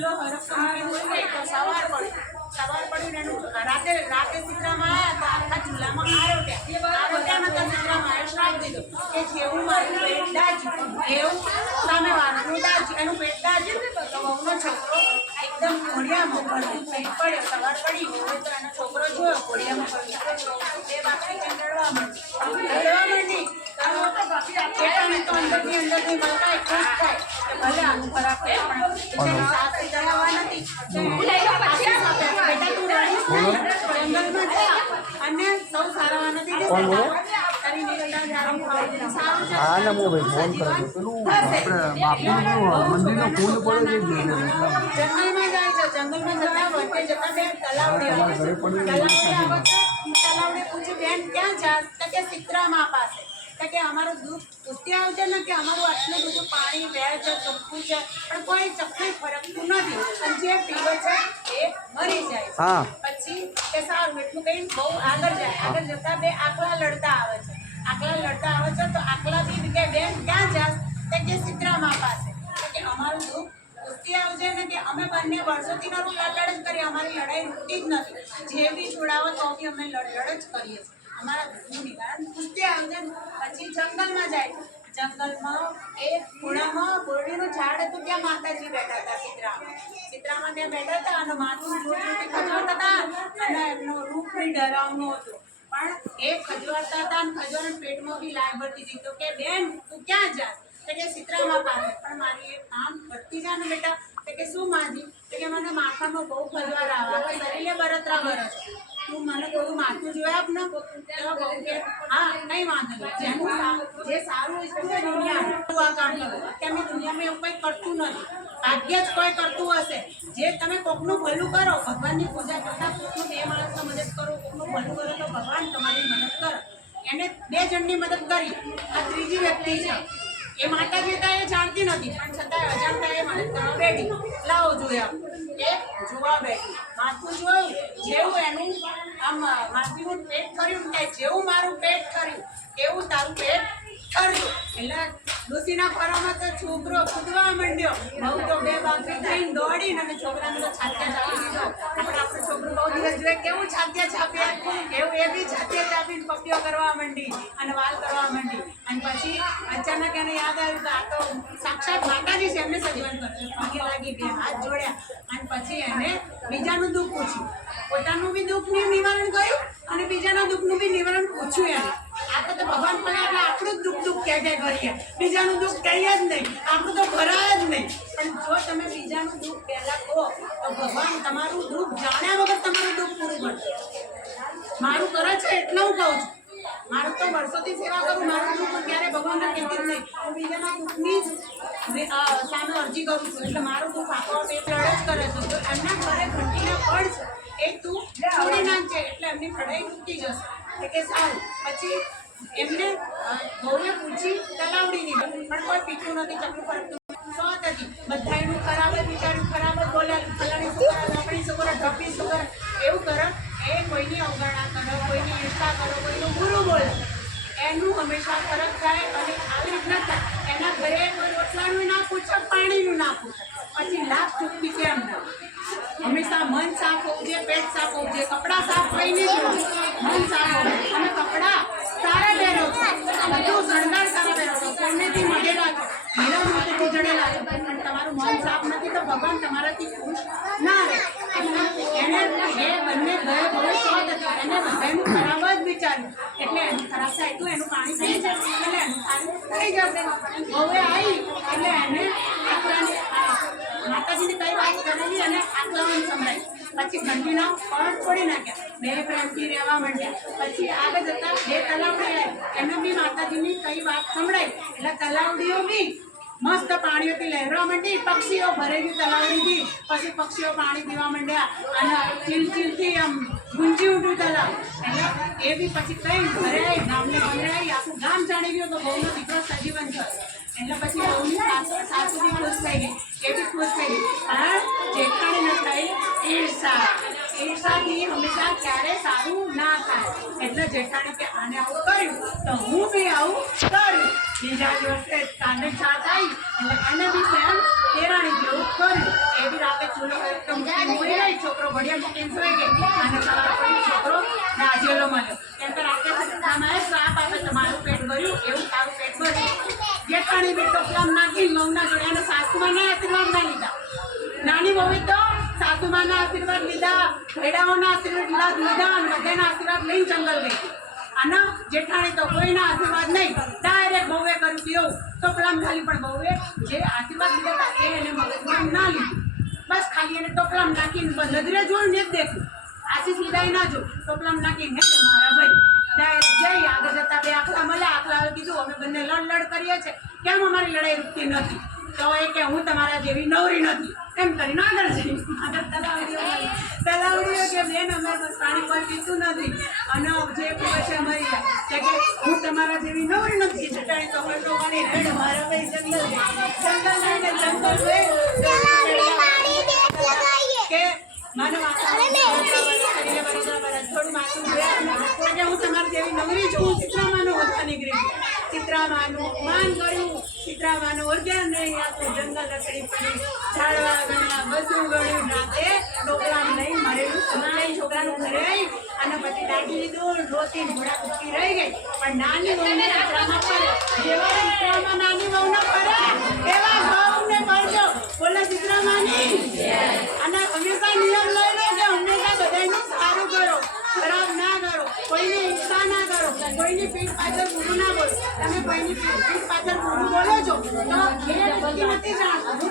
ચૂલો હરખતો મૂકેલું હોય તો સવાર પડ્યું રાતે ચિત્રામાં આવ્યા તો આખા ચૂલામાં આરોટ્યામાં તો ચિત્રામાં શ્રાપ દીધો કે જેવું મારું પેટ દાજ્યું એવું સામે વાળાનું દાજ્યું એનું પેટ દાજ્યું તો વહુનો છોકરો એકદમ ઘોડિયામાં ભરતું પેટ પડ્યો સવાર પડી હોય તો એનો છોકરો જોયો ઘોડિયામાં ભરતું બે બાકી લડવા માંડી તો અંદરની મલકાય ખુશ થાય કે ભલે આનું ખરાબ થાય પણ સાથ જણાવવા નથી જંગલમાં થયા અને સૌ સારા નથી જંગલમાં જાય છે જંગલમાં જતા વચ્ચે જતા બે તલાવડે પૂછ્યું બેન ક્યાં જાસ તો કે સીતરામા પાસે કે અમારું દૂધ પૂછતી આવશે ને કે અમારું આટલું બધું પાણી વેર છે ચોખ્ખું છે પણ કોઈ ચકલી ફરકતું નથી અને જે પીવે છે એ મરી જાય પછી કે સારું એટલું કઈ બહુ આગળ જતા બે આકલા લડતા આવે છે તો આકલા બી કે બેન ક્યાં જાસ કે સીતરામા પાસે કે અમારું દૂધ પૂછતી આવશે ને કે અમે બંને વર્ષોથી લડ જ કરીએ અમારી લડાઈ રૂકતી જ નથી જે બી છોડાવો તો બી અમે લડ જ કરીએ છીએ અમારા દુઃખનું નિવારણ પૂછતી આવશે પછી જંગલમાં જાય જંગલમાં એક ખૂણામાં બોરડીનું ઝાડ હતું ત્યાં માતાજી બેઠા હતા સીતરામાં ત્યાં બેઠા હતા અને માથું જોડે ખજવાતા હતા અને એમનો રૂપ બી ડરાવનું હતું પણ એ ખજવાતા હતા અને ખજવાના પેટમાં બી લાય ભરતી હતી તો કે બેન તું ક્યાં જાસ તો કે સીતરામા પાસે પણ મારી એક કામ ભરતી જા ને બેટા તો કે શું માજી તો કે મને માથામાં બહુ ખજવાર આવે શરીરે બરતરા બરસ તું મને થોડું માથું જોઈ આપ ને તો બહુ કે હા નહીં વાંધો જેનું જે સારું હોય છે દુનિયાનું આ કામ કરું અત્યારની દુનિયામાં એવું કંઈ કરતું નથી ભાગ્ય જ કોઈ કરતું હશે જે તમે કોકનું ભલું કરો ભગવાનની પૂજા કરતા કોકનું બે માણસને મદદ કરો કોકનું ભલું કરો તો ભગવાન તમારી મદદ કરો એને બે જણની મદદ કરી આ ત્રીજી વ્યક્તિ છે એ માતાજી એ જાણતી નથી પણ છતાં અજાણતા એ મદદ કરવા બેઠી લાવો જોયા એ જોવા બેઠી માથું જોયું જેવું એનું આમ માથું પેટ કર્યું કે જેવું મારું પેટ કર્યું એવું તારું પેટ કર્યું એટલે ડોસીના ખોરામાં તો છોકરો કૂદવા માંડ્યો બહુ તો બે બાકી થઈને દોડીને અને છોકરાને તો છાત્યા ચાપી દીધો આપણું છોકરું બહુ દિવસ જોઈએ કેવું છાત્યા છાપ્યા એવું એ બી છાત્યા ચાપીને પપ્પીઓ કરવા માંડી અને વાલ કરવા માંડી અને પછી અચાનક એને યાદ આવ્યું કે આ તો સાક્ષાત માતાજી છે એમને સજીવન કર્યું પગે લાગી બે હાથ જોડ્યા અને પછી એને બીજાનું દુઃખ પૂછ્યું પોતાનું બી દુઃખનું નિવારણ કર્યું અને બીજાના દુઃખનું બી નિવારણ પૂછ્યું એને આ તો ભગવાન પણ એટલે આપણું જ દુઃખ ક્યાં કરીએ બીજાનું દુઃખ કહીએ જ નહીં આપણું તો ભરાય જ નહીં પણ જો તમે બીજાનું દુઃખ પહેલાં કહો તો ભગવાન તમારું દુઃખ જાણ્યા વગર તમારું દુઃખ પૂરું કરશે મારું કરે છે એટલે હું કહું છું મારું તો વર્ષોથી સેવા કરું મારું દુઃખ ક્યારે ભગવાનને કહેતી જ નહીં હું બીજાના દુઃખની જ સામે અરજી કરું છું એટલે મારું દુઃખ આપોઆપ એ લડ જ કરે છે તો એમના ઘરે ઘંટીના પડ છે એ તું છોડી નાખજે એટલે એમની ફડાઈ તૂટી જશે કે સારું પછી એમને બહુએ પૂછી તલાવડીની પણ કોઈ પીઠું નથી ચકલું ફરકતું સોત હતી બધા એનું ખરાબ જ વિચાર્યું ખરાબ જ બોલ્યા ફલાણી શું કરે લાકડી શું કરે ઢપી શું કરે એવું કરે એ કોઈની અવગણના કરો કોઈની ઈર્ષા કરો કોઈનું ગુરુ બોલે એનું હંમેશા ફરક થાય અને આવી રીતના થાય એના ઘરે કોઈ રોટલાનું ના પૂછે પાણીનું ના પૂછે પછી લાભ ચૂકતી કેમ ના હંમેશા મન સાફ હોવું જોઈએ પેટ સાફ હોવું જોઈએ કપડાં સાફ થઈને જ મન સાફ હોવું તમે કપડાં સારા પહેરો છો બધું શણગાર સારા પહેરો છો સોનેથી મઢેલા છો હીરા મોતીથી જડેલા છો પણ તમારું મન સાફ નથી તો ભગવાન તમારાથી ખુશ ના રહે એને એ બંને ઘરે બહુ શોધ હતી એને બધાનું ખરાબ જ વિચાર્યું એટલે એનું ખરાબ થાય તો એનું પાણી પી જશે એટલે એનું સારું થઈ જશે હવે આવી એટલે એને માતાજીને કઈ વાત કરેલી અને આટલામાં સંભળાય પછી ઘંટીના પડ છોડી નાખ્યા બે પ્રેમથી રહેવા માંડ્યા પછી આગળ જતા બે તલાવડી એમને બી માતાજીની કઈ વાત સંભળાય એટલે તલાવડીઓ બી મસ્ત પાણીઓથી લહેરવા માંડી પક્ષીઓ ભરેલી તલાવડીથી પછી પક્ષીઓ પાણી પીવા માંડ્યા અને ચીલચીલથી આમ ગુંજી ઉઠ્યું તલાવ એટલે એ બી પછી કઈ ઘરે આવી ગામને ઘરે આવી આખું ગામ જાણી ગયું તો બહુનો દીકરો સજીવન થયો એટલે પછી બહુની સાસુ બી ખુશ થઈ ગઈ એ બી ખુશ થઈ ગઈ પણ જેઠાણીને થઈ ઈર્ષાથી હંમેશા ક્યારે સારું ના થાય એટલે જેઠાણી કે આને આવું કર્યું તો હું બી આવું કર્યું બીજા દિવસે કાંડે છાત આવી એટલે એને બી સેમ દેરાણી જેવું કર્યું એ બી રાતે બોલો તો મૂકીને મોઈ રહી, છોકરો ઘડિયા મૂકીને સોઈ ગઈ અને સવારે પછી છોકરો રાજેલો મળ્યો. કેમ કે રાતે તમારે શ્રાપ આપે તો મારું પેટ ભર્યું એવું તારું પેટ ભર્યું. જેઠાણી બી ટોપલામાં નાખીને વહુના જોડે અને સાસુમાના આશીર્વાદ ના લીધા. નાની વહુએ તો સાસુમાના આશીર્વાદ લીધા, ભેડાઓના આશીર્વાદ લીધા અને બધાના આશીર્વાદ લઈને જંગલ ગઈ. અને જેઠાણી તો કોઈના આશીર્વાદ નહીં, ડાયરેક્ટ બહુએ કર્યું હતું એવું ટોપલામાં ખાલી. પણ બહુએ જે આશીર્વાદ લીધા હતા એ એને મગજમાં ના લીધું, બસ ખાલી એને ટોપલામાં નાખીને નજરે જોયું ને જ દેખ્યું. આશીષ લીધા ના જો ટોપલામાં નાખીને મારા ભાઈ ડાયરેક્ટ જઈ આગળ જતા બે આખલા મળ્યા. આખલાએ કીધું અમે બંને લડ કરીએ છીએ, કેમ અમારી લડાઈ રૂકતી નથી? તો એ કે હું તમારા જેવી નવરી નથી એમ કરીને આગળ જઈ તલાવડીઓ કે બેન અમારે બસ પાણી કોઈ પીતું નથી અને જે પીવે છે અમારી કે હું તમારા જેવી નવરી નથી. ચટાણી તો હળતો પાણી રેડ મારા ભાઈ જંગલ કે માનવ થોડું માથું કે હું તમારી જેવી નવરી છું. હું ચિત્રામાનું વધતા નીકળી ગઈ, ચિત્રામાનું અપમાન કર્યું, ચિત્રામાનું ઓળખ્યા નહીં. આખું જંગલ રખડી પડી, ઝાડવા ગણ્યા, બધું ગણ્યું. રાતે ટોપલામાં લઈને મરેલું સમાઈ છોકરાનું ઘરે આવી અને પછી દાટી લીધું. રોતી ઘોડા કૂદકી રહી ગઈ. પણ નાની વહુને ચિત્રામાં પડે, જેવા ચિત્રામાં નાની વહુને પડે એવા વહુને પડજો. બોલે ચિત્રામાની. અને હંમેશા નિયમ લઈ લો કે હંમેશા બધાનું સારું કરો, ખરાબ ના કરો, કોઈની હિંસા ના કરો, કોઈની પીઠ પાછળ બુરું ના બોલો. તમે કોઈની પીઠ પાછળ બુરું બોલો છો તો એ વ્યક્તિ નથી જાણતો.